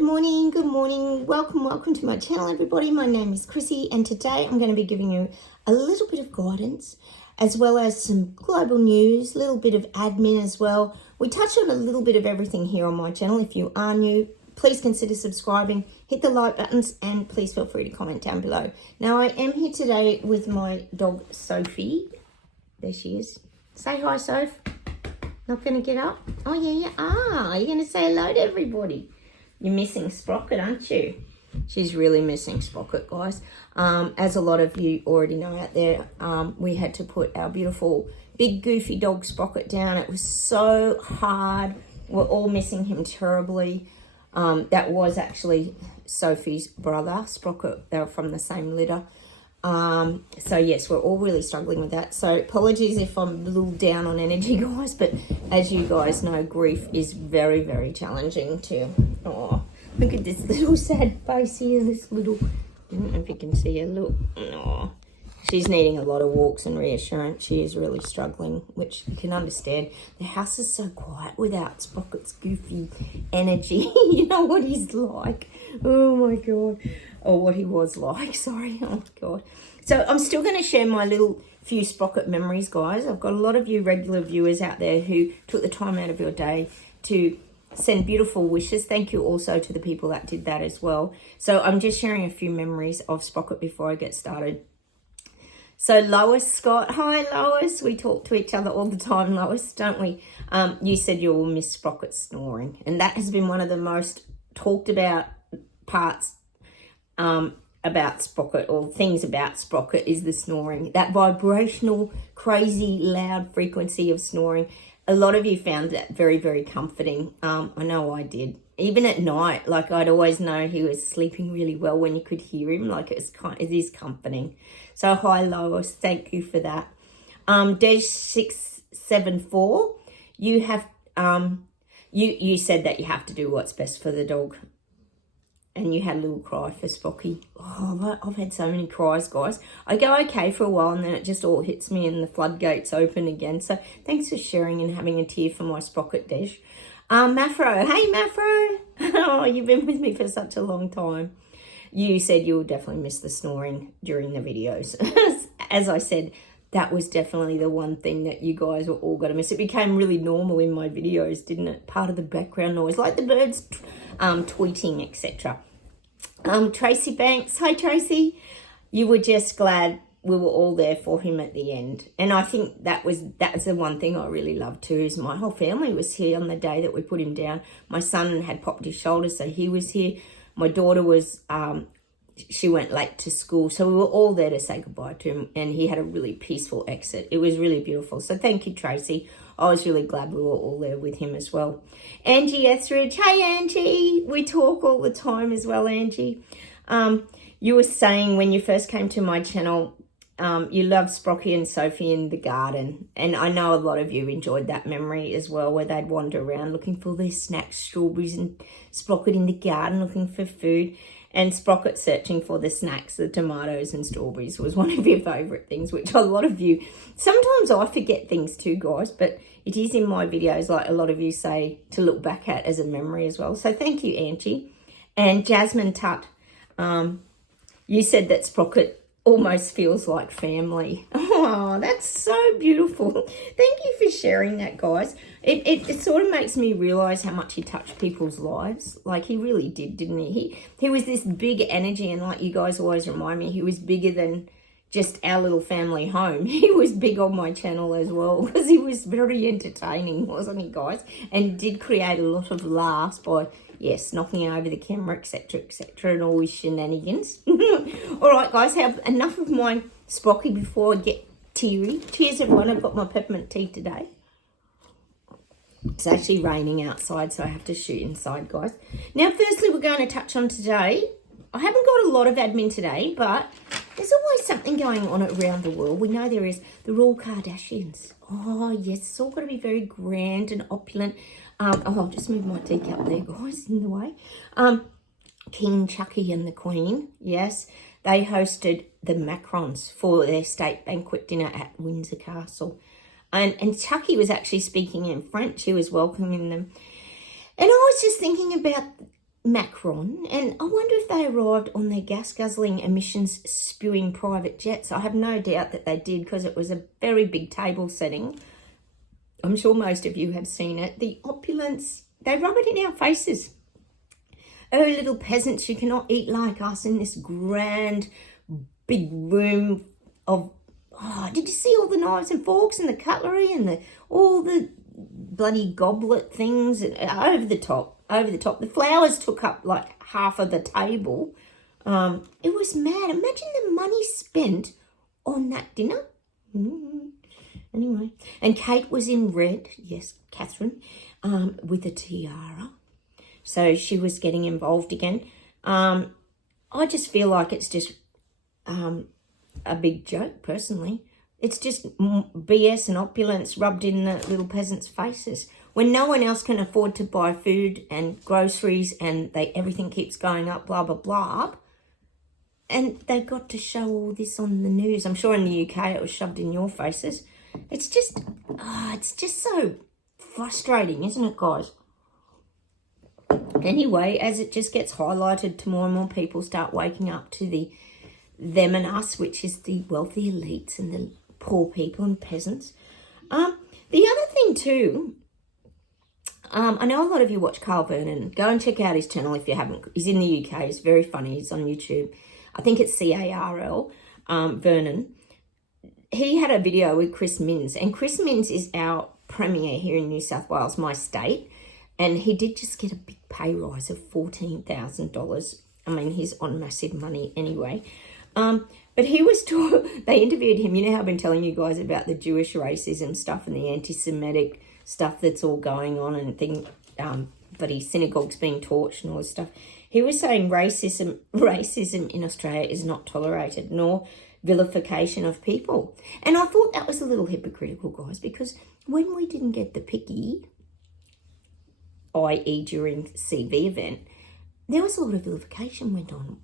Good morning. Welcome to my channel, everybody. My name is Chrissy, and today I'm going to be giving you a little bit of guidance, as well as some global news, a little bit of admin as well. We touch on a little bit of everything here on my channel. If you are new, please consider subscribing, hit the like buttons, and please feel free to comment down below. Now, I am here today with my dog, Sophie. There she is. Say hi, Soph. Not going to get up? Oh, yeah, you are. You're going to say hello to everybody. You're missing Sprocket, aren't you? She's really missing Sprocket, guys. As a lot of you already know out there, we had to put our beautiful, big, goofy dog Sprocket down. It was so hard. We're all missing him terribly. That was actually Sophie's brother, Sprocket. They were from the same litter. So yes, we're all really struggling with that. So apologies if I'm a little down on energy, guys, but as you guys know, grief is very, very challenging too. Oh, look at this little sad face here, this little, I don't know if you can see her, look. Oh, she's needing a lot of walks and reassurance. She is really struggling, which you can understand. The house is so quiet without Sprocket's goofy energy. You know what he's like. Oh my God. Or what he was like, sorry. Oh my God. So I'm still going to share my little few Sprocket memories, guys. I've got a lot of you regular viewers out there who took the time out of your day to send beautiful wishes. Thank you also to the people that did that as well. So I'm just sharing a few memories of Sprocket before I get started. So Lois Scott, hi Lois. We talk to each other all the time, Lois, don't we? You said you will miss Sprocket snoring, and that has been one of the most talked about parts about Sprocket, or things about Sprocket, is the snoring. That vibrational, crazy, loud frequency of snoring. A lot of you found that very, very comforting. I know I did. Even at night, like I'd always know he was sleeping really well when you could hear him. Like it is comforting. So hi Lois, thank you for that. Dash674, you have you said that you have to do what's best for the dog. And you had a little cry for Spocky. Oh, I've had so many cries, guys. I go okay for a while and then it just all hits me and the floodgates open again. So thanks for sharing and having a tear for my Sprocket, Dash. Mafro. Hey, Mafro. Oh, you've been with me for such a long time. You said you'll definitely miss the snoring during the videos. As I said, that was definitely the one thing that you guys were all going to miss. It became really normal in my videos, didn't it? Part of the background noise, like the birds tweeting, etc. Tracy Banks, hi Tracy. You were just glad we were all there for him at the end. And I think that's the one thing I really loved too, is my whole family was here on the day that we put him down. My son had popped his shoulder, so he was here. My daughter was... she went late to school, so we were all there to say goodbye to him, and he had a really peaceful exit. It was really beautiful. So thank you, Tracy. I was really glad we were all there with him as well. Angie Etheridge, hey Angie, we talk all the time as well, Angie. You were saying when you first came to my channel, you loved Sprocky and Sophie in the garden, and I know a lot of you enjoyed that memory as well, where they'd wander around looking for their snacks, strawberries, and Sprocket in the garden looking for food. And Sprocket searching for the snacks, the tomatoes and strawberries was one of your favourite things, which a lot of you, sometimes I forget things too, guys, but it is in my videos, like a lot of you say, to look back at as a memory as well. So thank you, Angie. And Jasmine Tutt, you said that Sprocket almost feels like family. Oh, that's so beautiful. Thank you for sharing that, guys. It sort of makes me realise how much he touched people's lives. Like, he really did, didn't he? He was this big energy, and like you guys always remind me, he was bigger than just our little family home. He was big on my channel as well, because he was very entertaining, wasn't he, guys? And did create a lot of laughs by... yes, knocking over the camera, etc., and all his shenanigans. All right, guys, have enough of my Sprocky before I get teary. Cheers, everyone. I've got my peppermint tea today. It's actually raining outside, so I have to shoot inside, guys. Now, firstly, we're going to touch on today. I haven't got a lot of admin today, but there's always something going on around the world. We know there is the Royal Kardashians. Oh, yes, it's all got to be very grand and opulent. I'll just move my teacup there, guys, in the way. King Chucky and the Queen, yes, they hosted the Macrons for their state banquet dinner at Windsor Castle. And Chucky was actually speaking in French. He was welcoming them. And I was just thinking about Macron, and I wonder if they arrived on their gas-guzzling, emissions-spewing private jets. I have no doubt that they did, because it was a very big table setting. I'm sure most of you have seen it. The opulence, they rub it in our faces. Oh, little peasants, you cannot eat like us in this grand, big room of... Oh, did you see all the knives and forks and the cutlery and all the bloody goblet things? Over the top. The flowers took up like half of the table. It was mad. Imagine the money spent on that dinner. Anyway, and Kate was in red. Yes, Catherine, with a tiara. So she was getting involved again. I just feel like it's just a big joke, personally. It's just BS and opulence rubbed in the little peasants' faces. When no one else can afford to buy food and groceries and everything keeps going up, blah, blah, blah. And they got to show all this on the news. I'm sure in the UK it was shoved in your faces. It's just so frustrating, isn't it, guys? Anyway, as it just gets highlighted to more and more people start waking up to the them and us, which is the wealthy elites and the poor people and peasants. The other thing too, I know a lot of you watch Carl Vernon. Go and check out his channel if you haven't. He's in the UK. He's very funny. He's on YouTube. I think it's Carl Vernon. He had a video with Chris Minns, and Chris Minns is our premier here in New South Wales, my state, and he did just get a big pay rise of $14,000. I mean, he's on massive money anyway. But he was they interviewed him. You know how I've been telling you guys about the Jewish racism stuff and the anti-Semitic stuff that's all going on, and bloody synagogues being torched and all this stuff. He was saying racism in Australia is not tolerated, nor vilification of people. And I thought that was a little hypocritical, guys, because when we didn't get the picky, i.e. during CV event, there was a lot of vilification went on.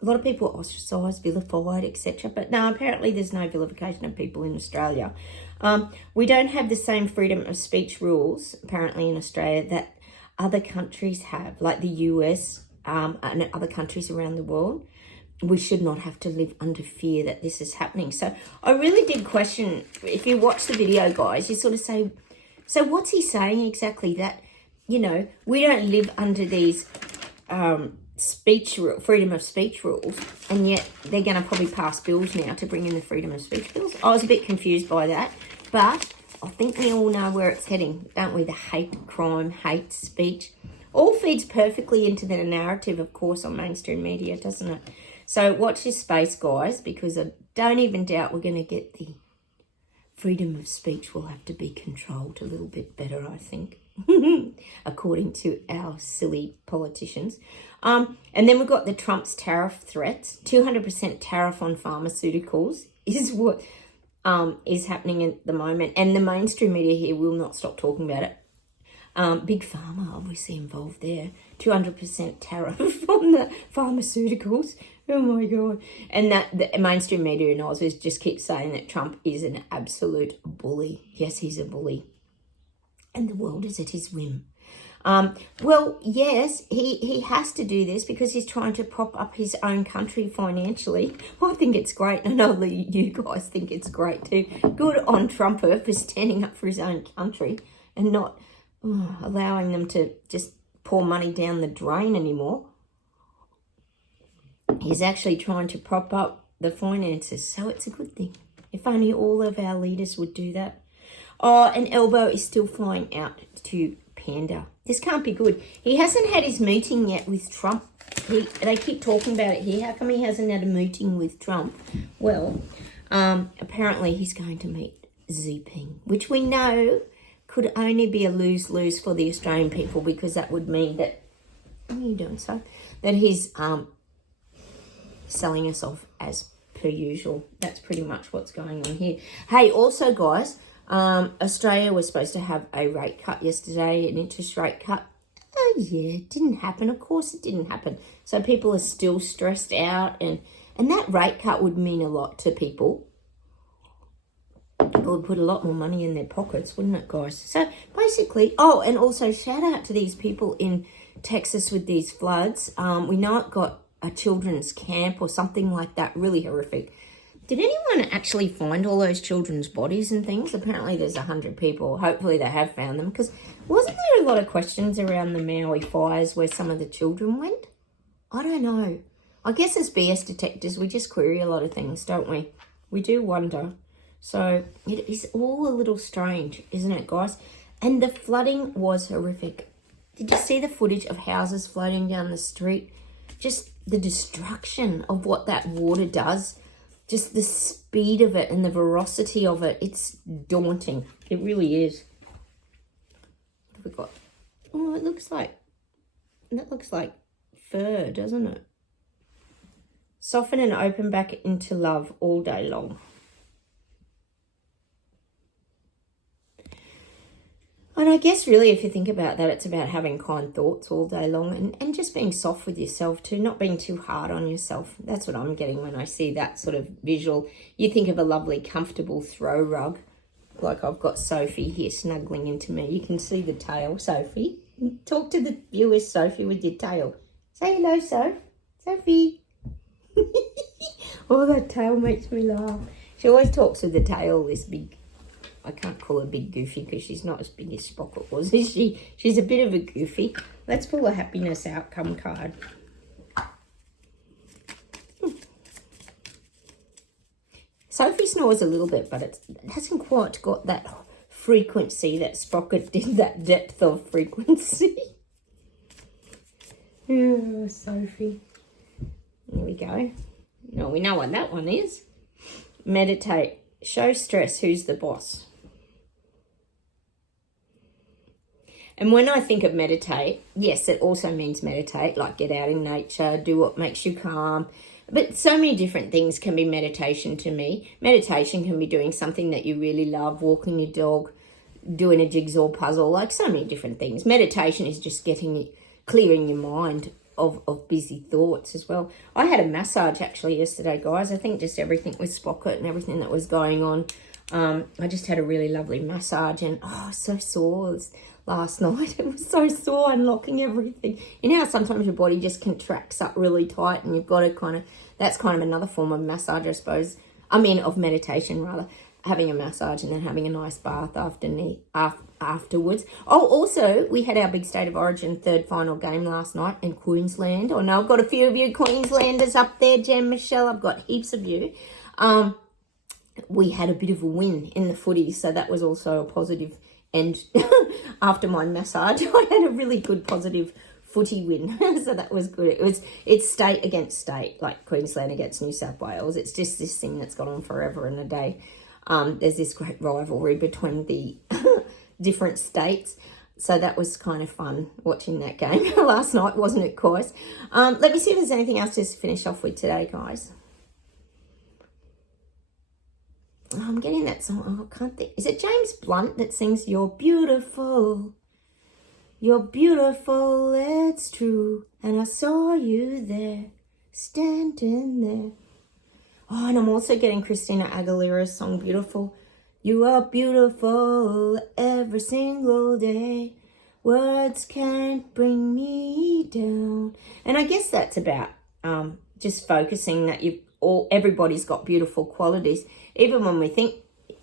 A lot of people were ostracised, vilified, etc. But no, apparently there's no vilification of people in Australia. We don't have the same freedom of speech rules, apparently, in Australia that other countries have, like the US and other countries around the world. We should not have to live under fear that this is happening. So I really did question, if you watch the video, guys, you sort of say, so what's he saying exactly? That, you know, we don't live under these freedom of speech rules, and yet they're going to probably pass bills now to bring in the freedom of speech bills. I was a bit confused by that, but I think we all know where it's heading, don't we? The hate crime, hate speech, all feeds perfectly into the narrative, of course, on mainstream media, doesn't it? So watch this space, guys, because I don't even doubt we're going to get the freedom of speech will have to be controlled a little bit better, I think, according to our silly politicians. And then we've got the Trump's tariff threats. 200% tariff on pharmaceuticals is what is happening at the moment. And the mainstream media here will not stop talking about it. Big Pharma obviously involved there. 200% tariff on the pharmaceuticals. Oh my God. And that the mainstream media in Oz just keeps saying that Trump is an absolute bully. Yes, he's a bully. And the world is at his whim. Well, yes, he has to do this because he's trying to prop up his own country financially. I think it's great. I know you guys think it's great too. Good on Trumper for standing up for his own country and not allowing them to just pour money down the drain anymore. He's actually trying to prop up the finances, so it's a good thing. If only all of our leaders would do that. Oh, and Elbow is still flying out to Panda. This can't be good. He hasn't had his meeting yet with Trump. They keep talking about it here. How come he hasn't had a meeting with Trump? Well, apparently he's going to meet Xi Jinping, which we know could only be a lose-lose for the Australian people, because that would mean that, what are you doing, so? That he's selling us off as per usual. That's pretty much what's going on here. Hey, also, guys, Australia was supposed to have a rate cut yesterday, an interest rate cut. Oh, yeah, it didn't happen. Of course it didn't happen. So people are still stressed out, and that rate cut would mean a lot to people. It would put a lot more money in their pockets, wouldn't it, guys? So basically, oh, and also shout out to these people in Texas with these floods. We know it got a children's camp or something like that, really horrific. Did anyone actually find all those children's bodies and things? Apparently there's 100 people. Hopefully they have found them, because wasn't there a lot of questions around the Maui fires where some of the children went? I don't know. I guess as BS detectives, we just query a lot of things, don't we? We do wonder. So it is all a little strange, isn't it, guys? And the flooding was horrific. Did you see the footage of houses floating down the street? Just the destruction of what that water does. Just the speed of it and the ferocity of it. It's daunting. It really is. What have we got? Oh, that looks like fur, doesn't it? Soften and open back into love all day long. And I guess really if you think about that, it's about having kind thoughts all day long and just being soft with yourself too, not being too hard on yourself. That's what I'm getting when I see that sort of visual. You think of a lovely, comfortable throw rug, like I've got Sophie here snuggling into me. You can see the tail, Sophie. Talk to the viewers, Sophie, with your tail. Say hello, Sophie. Oh, that tail makes me laugh. She always talks with the tail, this big... I can't call her big goofy because she's not as big as Sprocket was, is she? She's a bit of a goofy. Let's pull a happiness outcome card. Sophie snores a little bit, but it hasn't quite got that frequency that Sprocket did, that depth of frequency. Oh, Sophie. There we go. Now we know what that one is. Meditate. Show stress. Who's the boss? And when I think of meditate, yes, it also means meditate, like get out in nature, do what makes you calm. But so many different things can be meditation to me. Meditation can be doing something that you really love, walking your dog, doing a jigsaw puzzle, like so many different things. Meditation is just clearing your mind of busy thoughts as well. I had a massage actually yesterday, guys. I think just everything with Sprocket and everything that was going on. I just had a really lovely massage and so sore last night. It was so sore, unlocking everything. You know how sometimes your body just contracts up really tight and you've got to that's kind of another form of massage, I suppose. I mean, of meditation rather. Having a massage and then having a nice bath afterwards. Oh, also, we had our big State of Origin third final game last night in Queensland. Oh, no, I've got a few of you Queenslanders up there, Jen, Michelle. I've got heaps of you. We had a bit of a win in the footy, so that was also a positive. And after my massage, I had a really good positive footy win. So that was good. It's state against state, like Queensland against New South Wales. It's just this thing that's gone on forever and a day. There's this great rivalry between the different states. So that was kind of fun watching that game last night, wasn't it, guys? Let me see if there's anything else to finish off with today, guys. I'm getting that song. Oh, I can't think. Is it James Blunt that sings You're Beautiful? You're beautiful, it's true. And I saw you there, standing there. Oh, and I'm also getting Christina Aguilera's song, Beautiful. You are beautiful every single day. Words can't bring me down. And I guess that's about just focusing that everybody's got beautiful qualities. Even when we think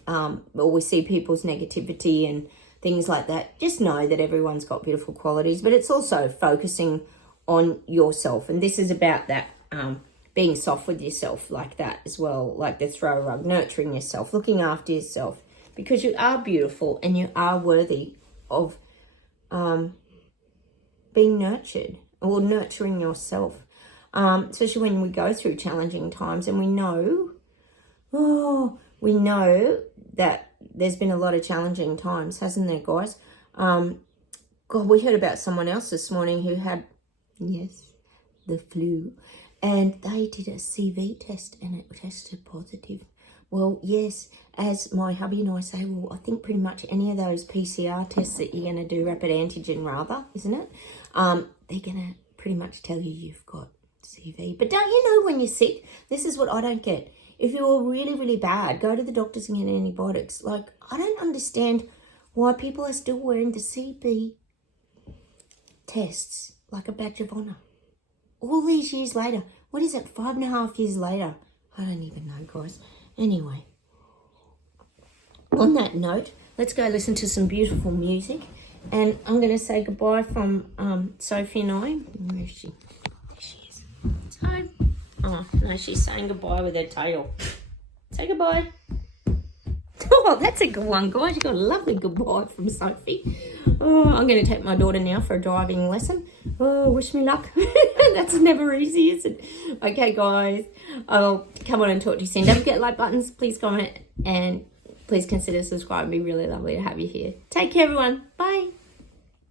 or we see people's negativity and things like that, just know that everyone's got beautiful qualities. But it's also focusing on yourself. And this is about that being soft with yourself like that as well, like the throw rug, nurturing yourself, looking after yourself, because you are beautiful and you are worthy of being nurtured or nurturing yourself, especially when we go through challenging times and we know that there's been a lot of challenging times, hasn't there, guys? God, we heard about someone else this morning who had, yes, the flu. And they did a CV test and it tested positive. Well, yes, as my hubby and I say, well, I think pretty much any of those PCR tests that you're going to do, rapid antigen rather, isn't it? They're going to pretty much tell you you've got CV. But don't you know when you're sick? This is what I don't get. If you're really, really bad, go to the doctors and get antibiotics. Like, I don't understand why people are still wearing the CB tests. like a badge of honour. All these years later. What is it, 5.5 years later? I don't even know, guys. Anyway, on that note, let's go listen to some beautiful music. And I'm going to say goodbye from Sophie and I. Where is she? There she is. So, oh, no, she's saying goodbye with her tail. Say goodbye. Oh, that's a good one, guys. You got a lovely goodbye from Sophie. Oh, I'm going to take my daughter now for a driving lesson. Oh, wish me luck. That's never easy, is it? Okay, guys. I'll come on and talk to you soon. Don't forget like buttons. Please comment and please consider subscribing. It'd be really lovely to have you here. Take care, everyone. Bye.